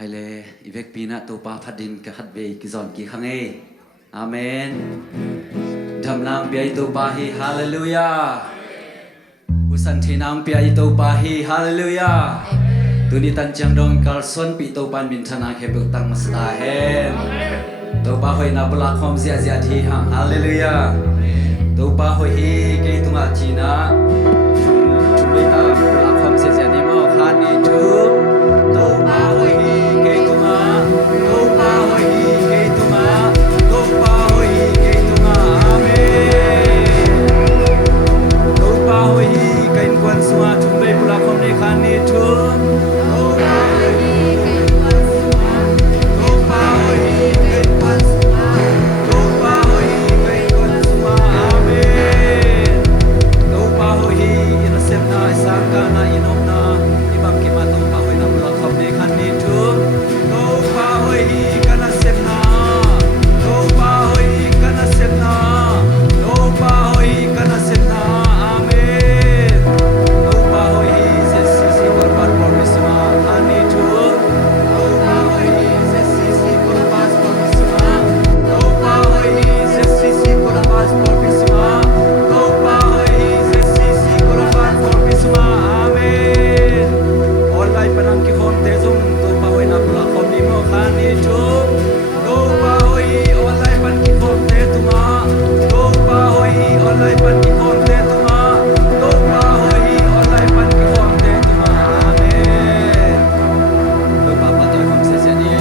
hay lệ ivek pina tu pa phadin ka khat ve ki zon ki khange amen dham nam pi tu pa hi hallelujah usan thi nam pi tu pa hi hallelujah tuni tan chang dong kal son pi tu pan min thana khe buk tang masda hen tu pa hoi na bula khom zia zia thi hang hallelujah tu pa hoi hi ke tunga china chumi ta bula khom zia zia ni mo khan ni thu tu pa hoi hi ke tunga tu pa hoi hi ke tunga tu pa hoi hi ke tunga amen tu pa hoi hi kain kwan suwa chumi bula khom ni khan ni thu tu pa hoi hi kain kwan suwa tu pa hoi hi kain kwan suwa tu pa hoi hi kain kwan suwa amen tu pa hoi hi ina sem na sang ka na inom na ibam ki ma tu pa hoi na bula khom ni khan ni thu tu pa hoi hi kana sem na tu pa hoi hi kana sem na tu pa hoi hi kana sem na amen tu pa hoi hi se si par par por misma ani thu tu pa hoi hi se si por pas por misma tu pa hoi hi se si por pas por misma tu pa hoi hi se si por pas por misma amen olai panang ki khom te zum tu pa hoi na bula khom ni mo khan ni thu tu pa hoi hi olai pan ki khom te tuma tu pa hoi hi olai pan ki khom te tuma tu pa hoi hi olai pan ki khom te tuma amen tu pa pa toi khom se se ni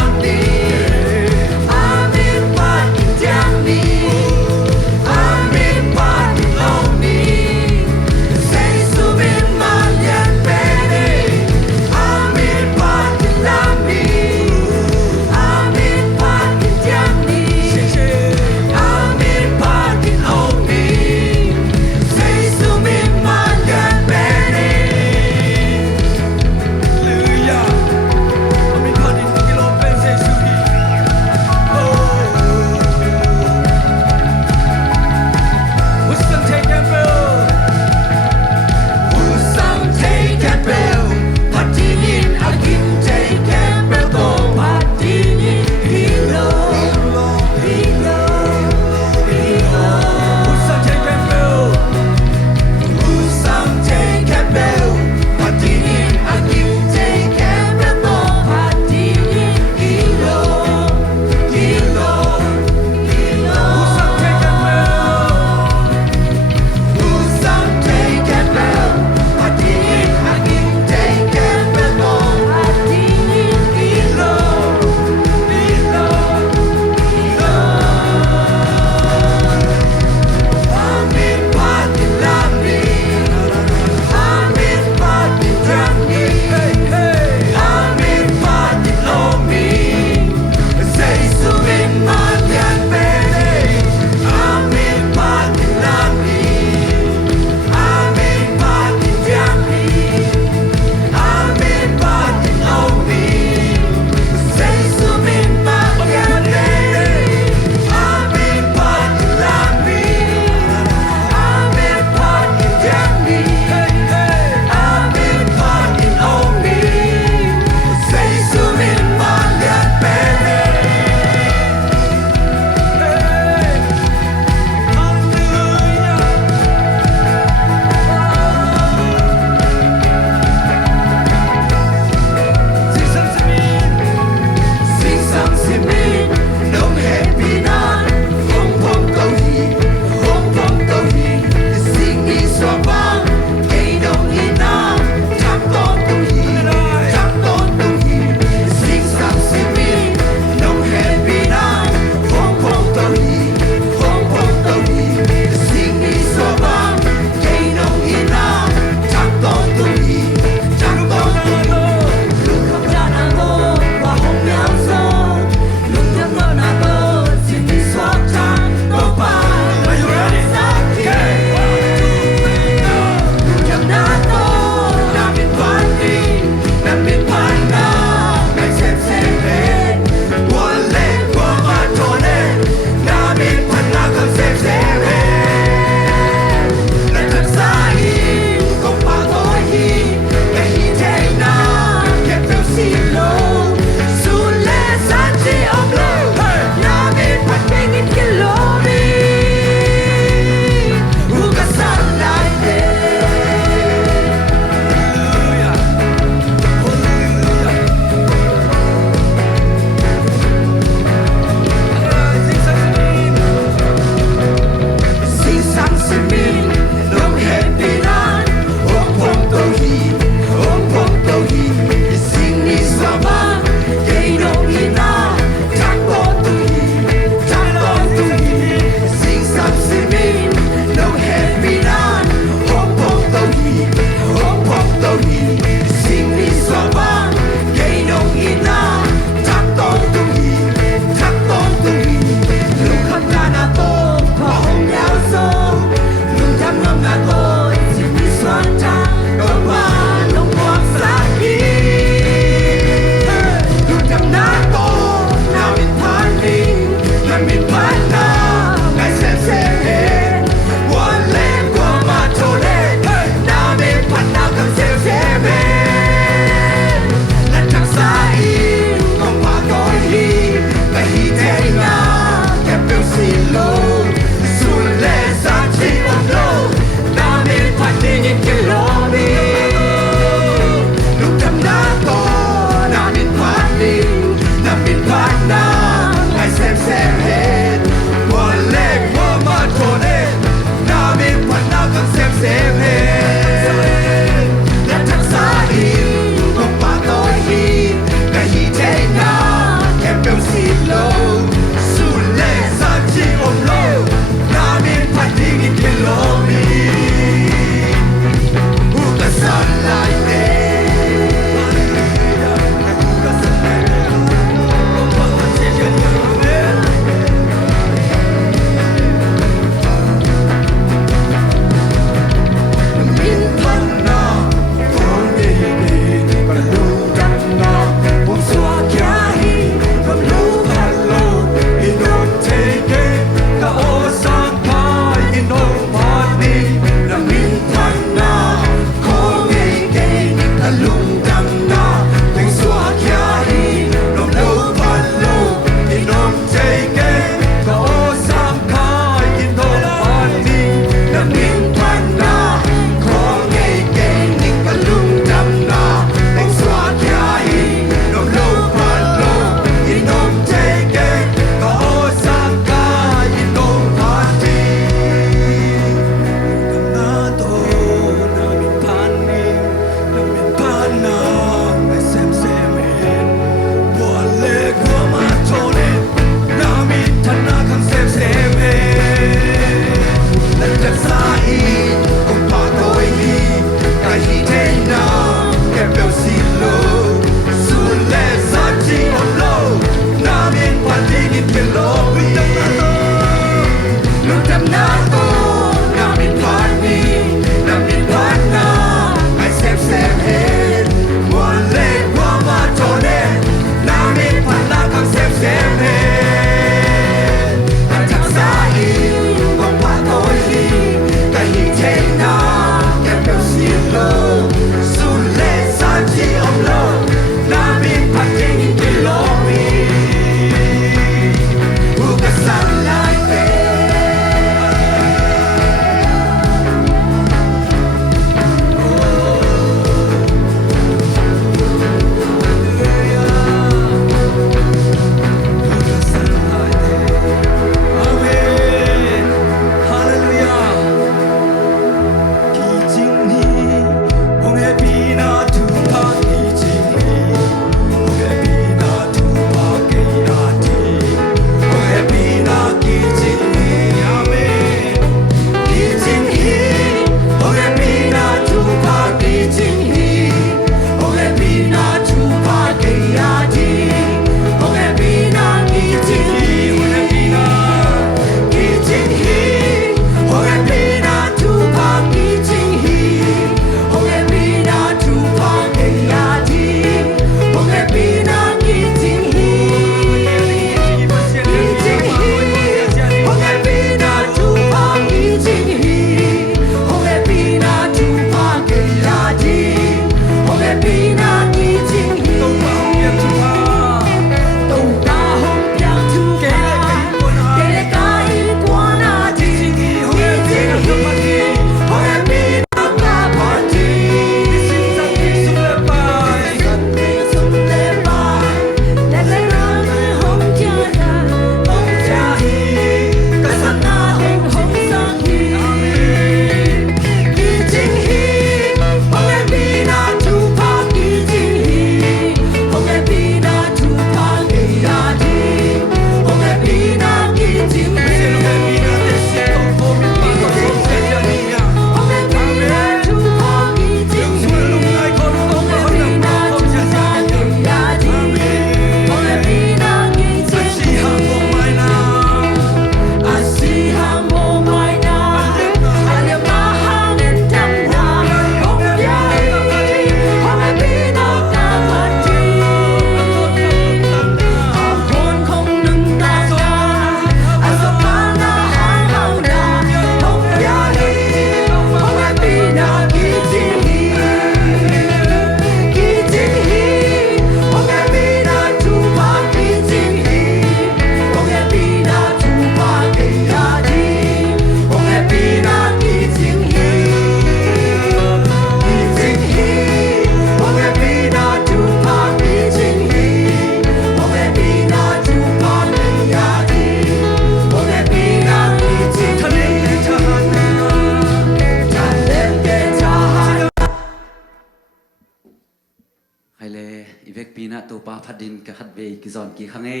na tu pa phadin ka khat ve ki zon ki khange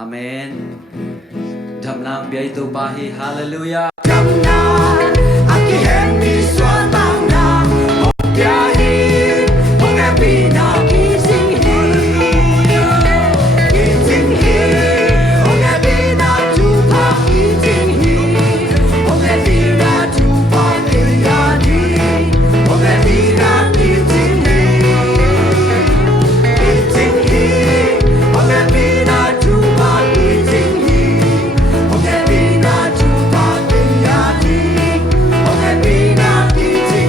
amen dham lang biai tu pa hi hallelujah Đam na aki hem mi suan bang na hong pia hi hong em bi na ki sing hi ki sing hi hong em bi na tu pa ki sing hi hong em bi na tu pa ki ya di hong em bi na ki sing hi ki sing hi hong em bi na tu pa ki sing hi hong em bi na tu pa ki ya di hong em bi na ki sing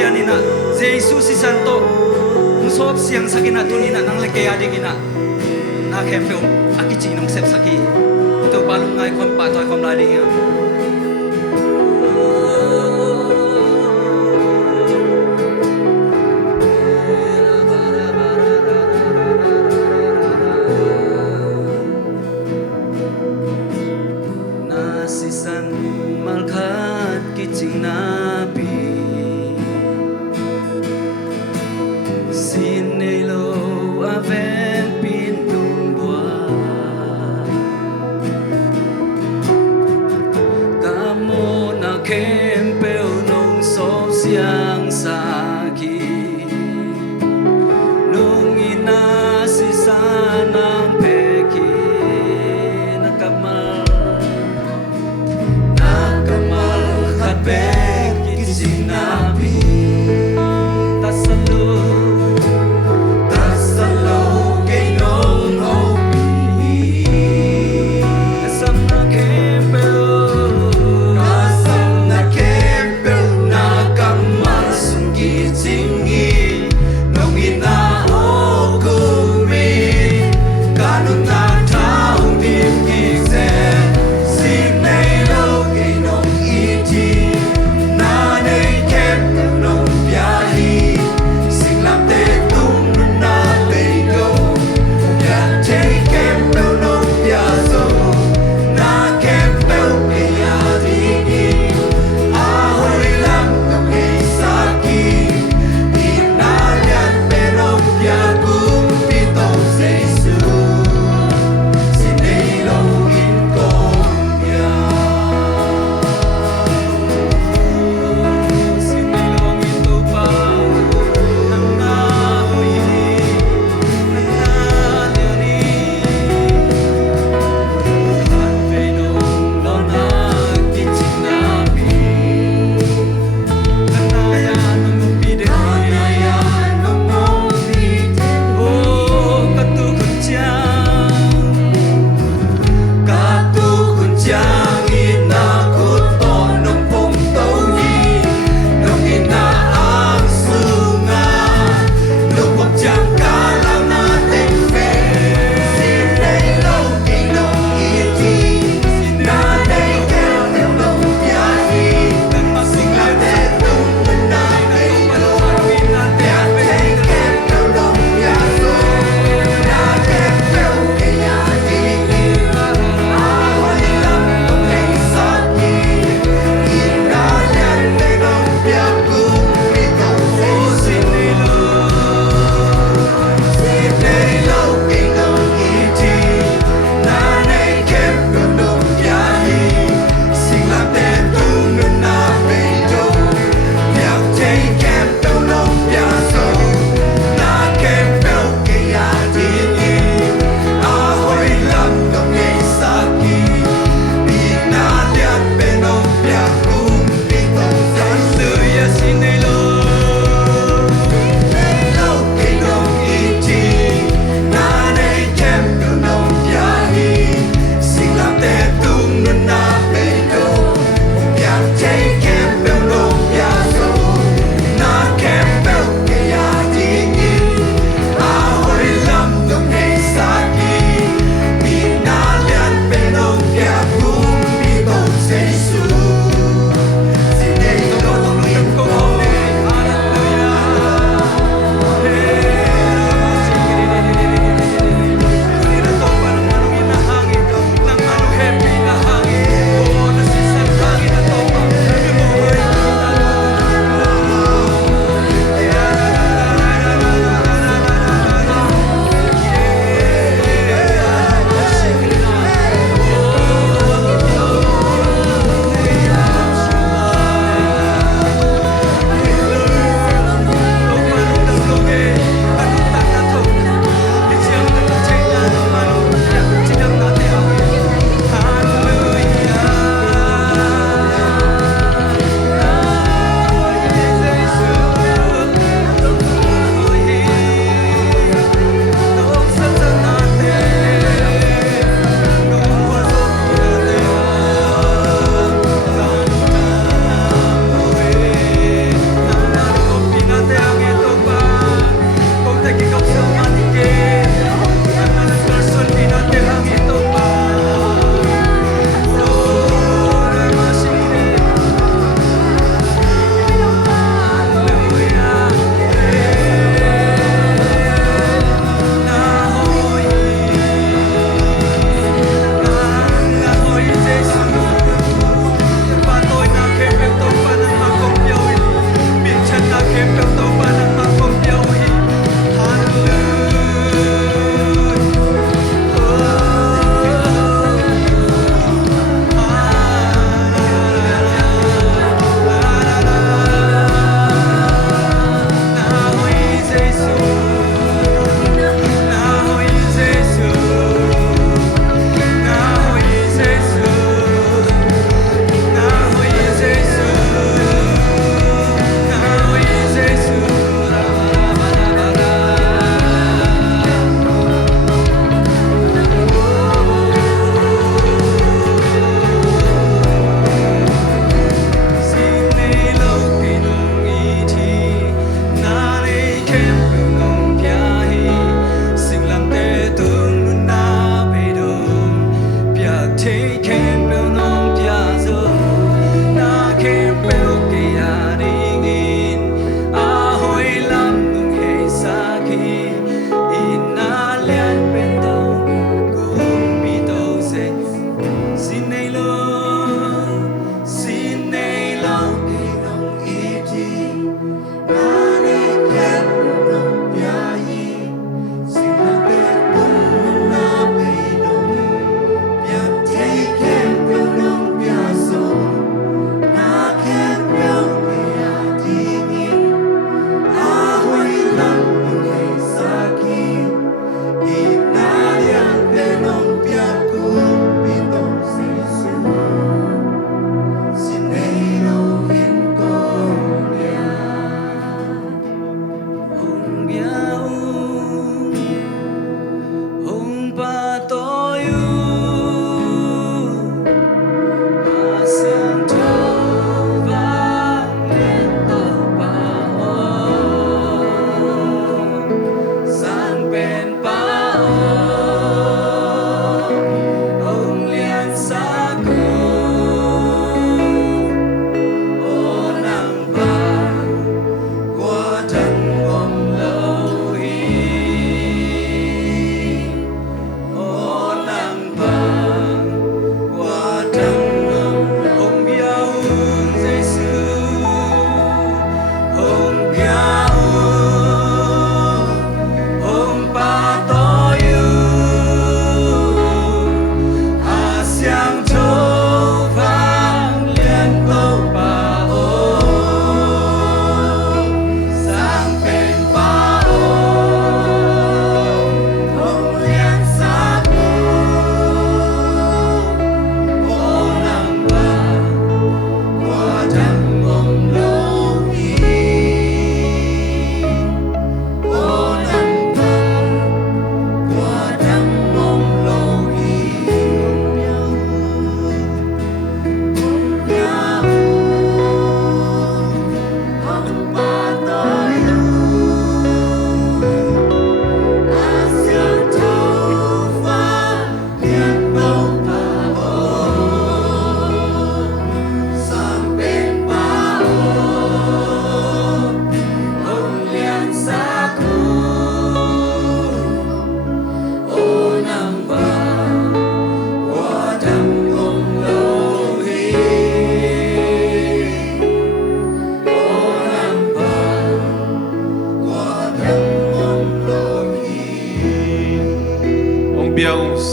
sia ni na Jesus si santo sop siang sakina tu ni na nang leke adingina na kempe akichi nong sep saki to balungai kon pa toy kon lading ya nasisan malkat kiching nabi sinelo aven pinung bua kamo na kempeo nong sop siang saki nung inasisan ang peki nakamal katbek kising nabi tasalo kay nong hopi kasam na kempel na kamal sungkit singi nong inaokumi kanong na taong dipkise sinay lo kay nong iti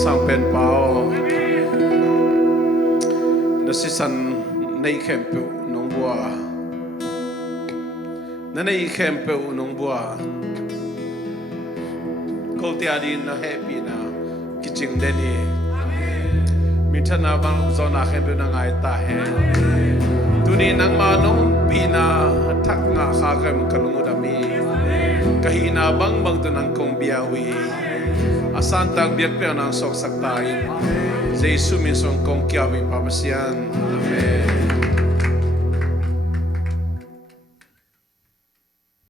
sang pen pao na si san nei kempe nong bua na nei kempe nong bua ko te ari na happy na kiching deni mi thana bang zona kempe na ngai ta he tuni nang ma nong pina thak nga kha kem kalungu dami kahina bang bang tu nang kong biawi asan tang biak pe nang sok sak tain Jesus min song kong kiawi pamasian amen